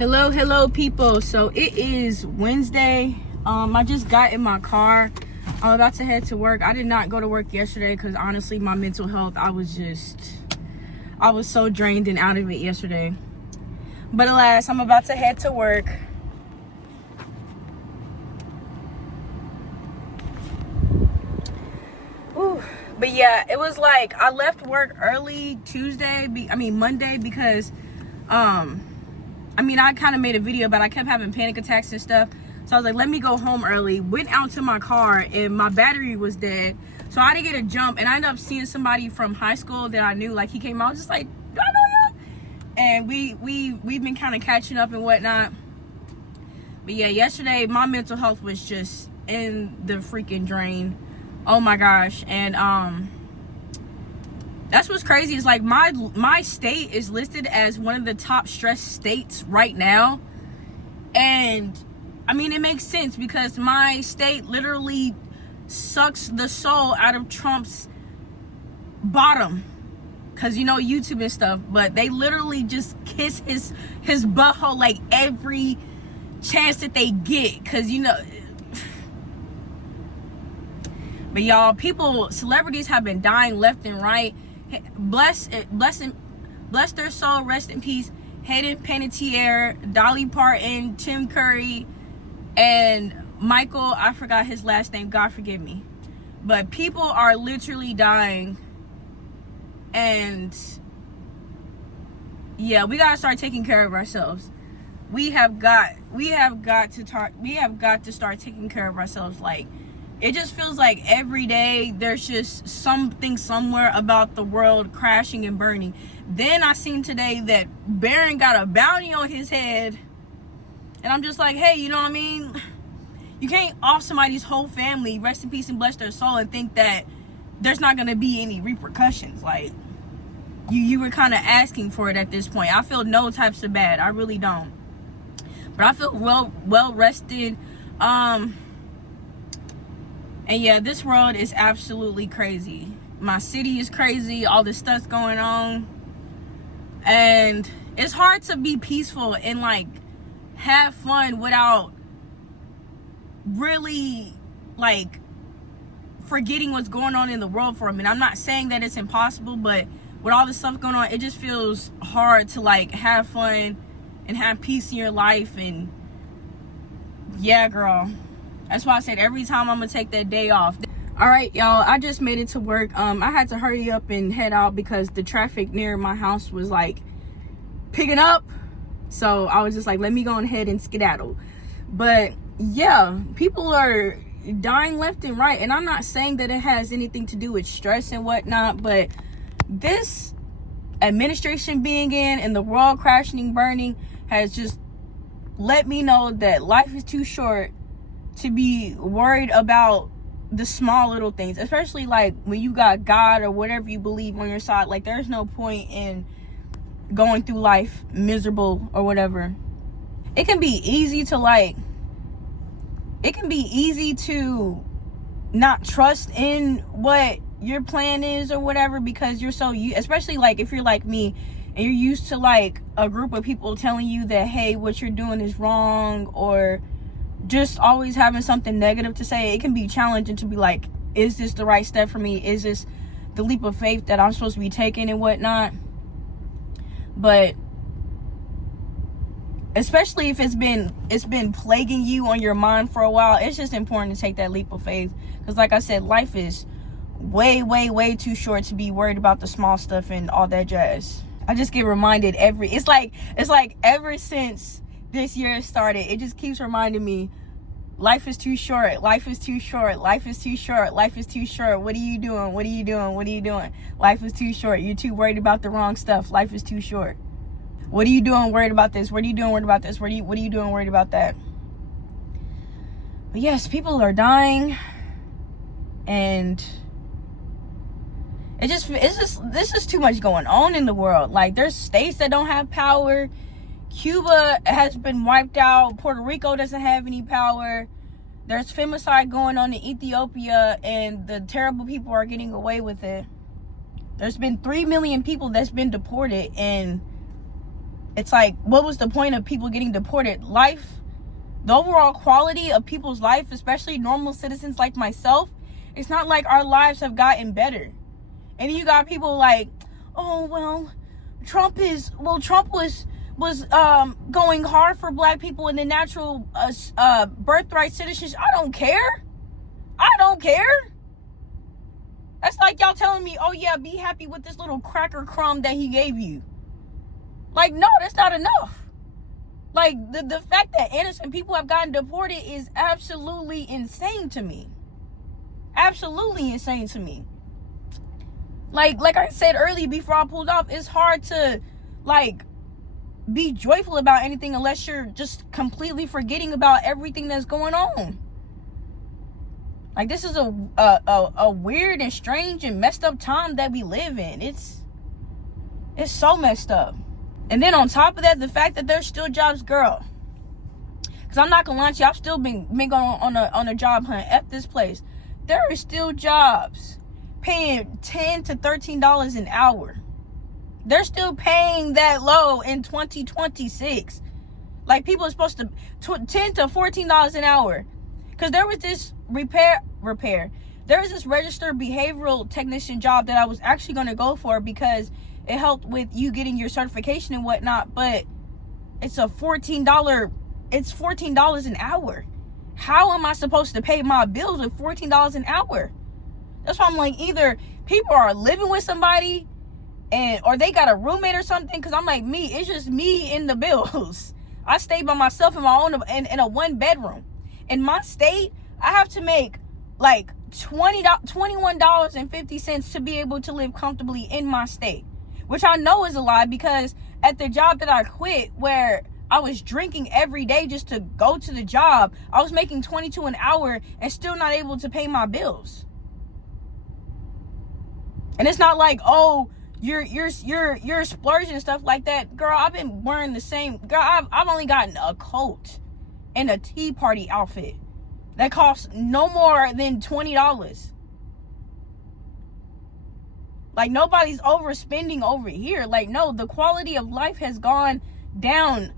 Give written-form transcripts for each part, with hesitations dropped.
Hello people. So it is Wednesday. I just got in my car. I'm about to head to work. I did not go to work yesterday because honestly my mental health, I was so drained and out of it yesterday. But alas, I'm about to head to work. Ooh. But yeah, it was like I left work early Monday because I kind of made a video, but I kept having panic attacks and stuff. So I was like, let me go home early. Went out to my car and my battery was dead. So I didn't get a jump, and I ended up seeing somebody from high school that I knew. Like, he came out, I was just like, do I know you? And we've been kind of catching up and whatnot. But yeah, yesterday my mental health was just in the freaking drain. Oh my gosh. And that's what's crazy is like my state is listed as one of the top stress states right now. And I mean, it makes sense because my state literally sucks the soul out of Trump's bottom, because YouTube and stuff, but they literally just kiss his butthole like every chance that they get, because but y'all, celebrities have been dying left and right. Bless their soul, rest in peace, Hayden Panettiere, Dolly Parton, Tim Curry, and Michael, I forgot his last name, God forgive me. But people are literally dying. And yeah, we gotta start taking care of ourselves. We have got to start taking care of ourselves. Like, it just feels like every day there's just something somewhere about the world crashing and burning. Then I seen today that Barron got a bounty on his head. And I'm just like, hey, you know what I mean? You can't off somebody's whole family, rest in peace and bless their soul, and think that there's not going to be any repercussions. Like, you were kind of asking for it at this point. I feel no types of bad. I really don't. But I feel well rested. And yeah, this world is absolutely crazy. My city is crazy. All this stuff's going on. And it's hard to be peaceful and like have fun without really like forgetting what's going on in the world for a minute. I'm not saying that it's impossible, but with all this stuff going on, it just feels hard to like have fun and have peace in your life. And yeah, girl, that's why I said every time I'm gonna take that day off. All right, y'all, I just made it to work. I had to hurry up and head out because the traffic near my house was like picking up. So I was just like, let me go ahead and skedaddle. But yeah, people are dying left and right. And I'm not saying that it has anything to do with stress and whatnot, but this administration being in and the world crashing and burning has just let me know that life is too short to be worried about the small little things, especially like when you got God or whatever you believe on your side. Like, there's no point in going through life miserable or whatever. It can be easy to not trust in what your plan is or whatever, because you're so especially like if you're like me and you're used to like a group of people telling you that, hey, what you're doing is wrong, or just always having something negative to say. It can be challenging to be like, is this the right step for me? Is this the leap of faith that I'm supposed to be taking and whatnot? But especially if it's been plaguing you on your mind for a while, it's just important to take that leap of faith. Because like I said, life is way too short to be worried about the small stuff and all that jazz. I just get reminded it's like ever since this year started, it just keeps reminding me, life is too short, life is too short, life is too short, life is too short. What are you doing? What are you doing? What are you doing? Life is too short. You're too worried about the wrong stuff. Life is too short. What are you doing worried about this? What are you doing worried about this? What are you doing worried about that? But yes, people are dying, and this is too much going on in the world. Like, there's states that don't have power. Cuba has been wiped out. Puerto Rico doesn't have any power. There's femicide going on in Ethiopia, and the terrible people are getting away with it. There's been 3 million people that's been deported, and It's like, what was the point of people getting deported? Life, the overall quality of people's life, especially normal citizens like myself, it's not like our lives have gotten better. And you got people like, oh, well, Trump was going hard for black people and the natural birthright citizens. I don't care. That's like y'all telling me, oh yeah, be happy with this little cracker crumb that he gave you. Like, no, that's not enough. Like, the fact that innocent people have gotten deported is absolutely insane to me. Absolutely insane to me. Like I said earlier before I pulled off, it's hard to, like, be joyful about anything unless you're just completely forgetting about everything that's going on. Like, this is a weird and strange and messed up time that we live in. It's so messed up. And then on top of that, the fact that there's still jobs, girl. Because I'm not gonna lie to you, I've still been going on a job hunt at this place. There are still jobs paying $10 to $13 an hour. They're still paying that low in 2026. Like, people are supposed to $10 to $14 an hour. Because there was this repair. There was this registered behavioral technician job that I was actually going to go for because it helped with you getting your certification and whatnot. But it's $14 an hour. How am I supposed to pay my bills with $14 an hour? That's why I'm like, either people are living with somebody or they got a roommate or something. Because I'm like, it's just me in the bills. I stay by myself in my own in a 1-bedroom. In my state, I have to make like $21.50 to be able to live comfortably in my state, which I know is a lie, because at the job that I quit, where I was drinking every day just to go to the job, I was making $22 an hour and still not able to pay my bills. And it's not like, oh, you're splurging and stuff like that. Girl, I've been wearing the same. Girl, I've only gotten a coat and a Tea Party outfit that costs no more than $20. Like, nobody's overspending over here. Like, no, the quality of life has gone down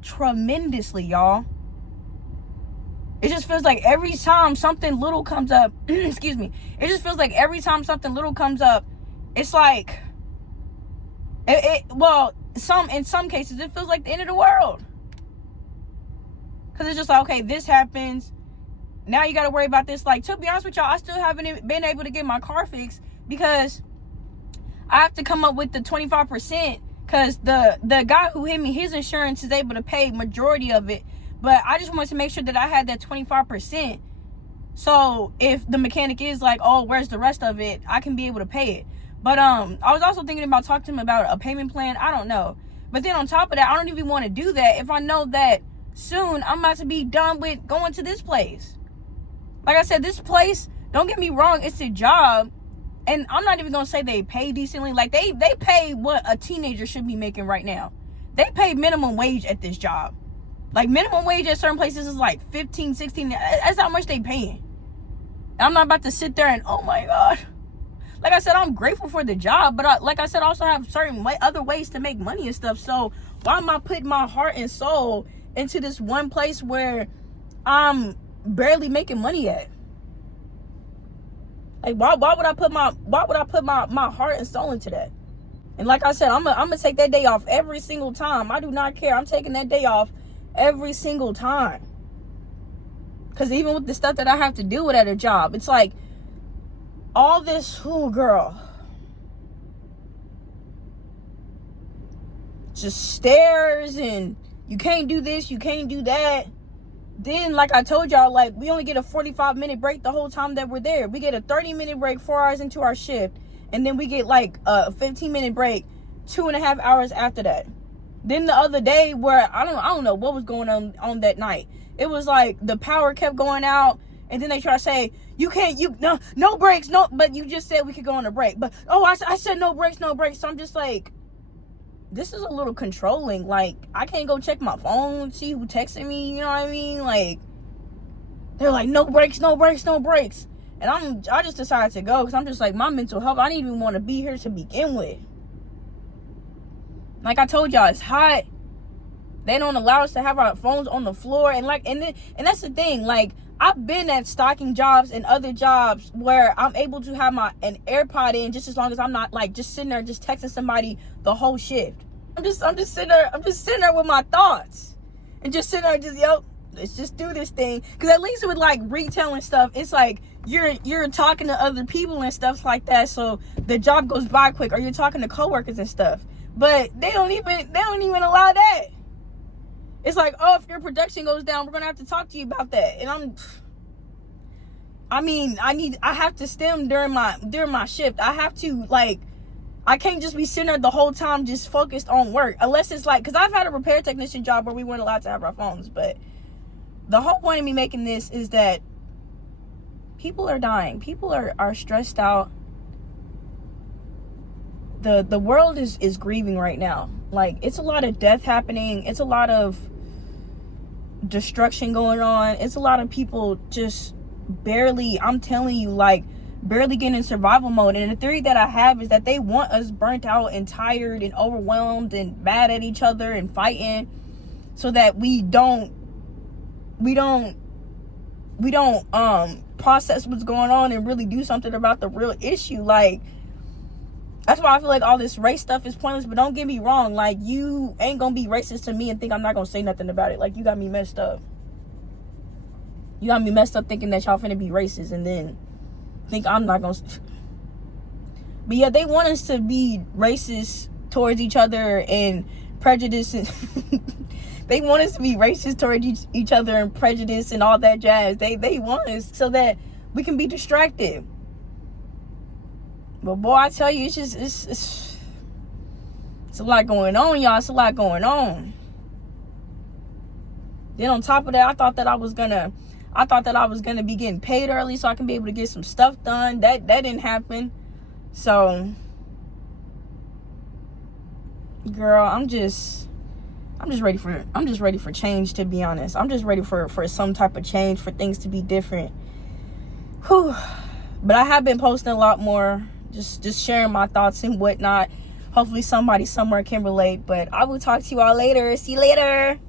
tremendously, y'all. It just feels like every time something little comes up, excuse me, it just feels like every time something little comes up, it's like, in some cases, it feels like the end of the world. Because it's just like, okay, this happens. Now you got to worry about this. Like, to be honest with y'all, I still haven't been able to get my car fixed because I have to come up with the 25%. Because the guy who hit me, his insurance is able to pay majority of it. But I just wanted to make sure that I had that 25%. So if the mechanic is like, oh, where's the rest of it? I can be able to pay it. But I was also thinking about talking to him about a payment plan. I don't know. But then on top of that, I don't even want to do that if I know that soon I'm about to be done with going to this place. Like I said, this place, don't get me wrong, it's a job. And I'm not even going to say they pay decently. Like, they pay what a teenager should be making right now. They pay minimum wage at this job. Like, minimum wage at certain places is like 15, 16. That's how much they paying. And I'm not about to sit there and, oh my God. Like I said, I'm grateful for the job. But like I said, I also have certain other ways to make money and stuff. So why am I putting my heart and soul into this one place where I'm barely making money at? Like, why would I put my heart and soul into that? And like I said, I'm gonna take that day off every single time. I do not care. I'm taking that day off every single time. Because even with the stuff that I have to deal with at a job, it's like all this, oh girl, just stares and you can't do this, you can't do that. Then, like I told y'all, like, we only get a 45-minute break the whole time that we're there. We get a 30-minute break 4 hours into our shift. And then we get, like, a 15-minute break 2.5 hours after that. Then the other day, where I don't know what was going on that night. It was like the power kept going out. And then they try to say, no breaks, no. But you just said we could go on a break. But, I said no breaks. So I'm just like, this is a little controlling. Like, I can't go check my phone, see who texted me, you know what I mean? Like, they're like, no breaks. And I just decided to go because I'm just like, my mental health, I didn't even want to be here to begin with. Like I told y'all, it's hot. They don't allow us to have our phones on the floor. And that's the thing. Like, I've been at stocking jobs and other jobs where I'm able to have an AirPod in just as long as I'm not like just sitting there just texting somebody the whole shift. I'm just sitting there with my thoughts and just sitting there let's just do this thing. Because at least with like retail and stuff, it's like you're talking to other people and stuff like that, so the job goes by quick, or you're talking to coworkers and stuff. But they don't even allow that. It's like, oh, if your production goes down, we're gonna have to talk to you about that. And I have to stem during my shift. I have to, like, I can't just be sitting there the whole time just focused on work. Unless it's like, because I've had a repair technician job where we weren't allowed to have our phones. But the whole point of me making this is that people are dying. People are stressed out. The world is grieving right now. Like, it's a lot of death happening. It's a lot of destruction going on. It's a lot of people just barely, I'm telling you, like, barely getting in survival mode. And the theory that I have is that they want us burnt out and tired and overwhelmed and mad at each other and fighting, so that we don't process what's going on and really do something about the real issue. Like, that's why I feel like all this race stuff is pointless. But don't get me wrong, like, you ain't gonna be racist to me and think I'm not gonna say nothing about it. Like, you got me messed up. You got me messed up thinking that y'all finna be racist and then think I'm not gonna. But yeah, they want us to be racist towards each other and prejudice. They want us to be racist towards each other and prejudice and all that jazz. They want us so that we can be distracted. But boy, I tell you, it's just it's a lot going on, y'all. It's a lot going on. Then on top of that, I thought that I was gonna be getting paid early so I can be able to get some stuff done. That didn't happen. So, girl, I'm just ready for change, to be honest. I'm just ready for some type of change, for things to be different. Whew. But I have been posting a lot more, just sharing my thoughts and whatnot. Hopefully somebody somewhere can relate. But I will talk to you all later. See you later.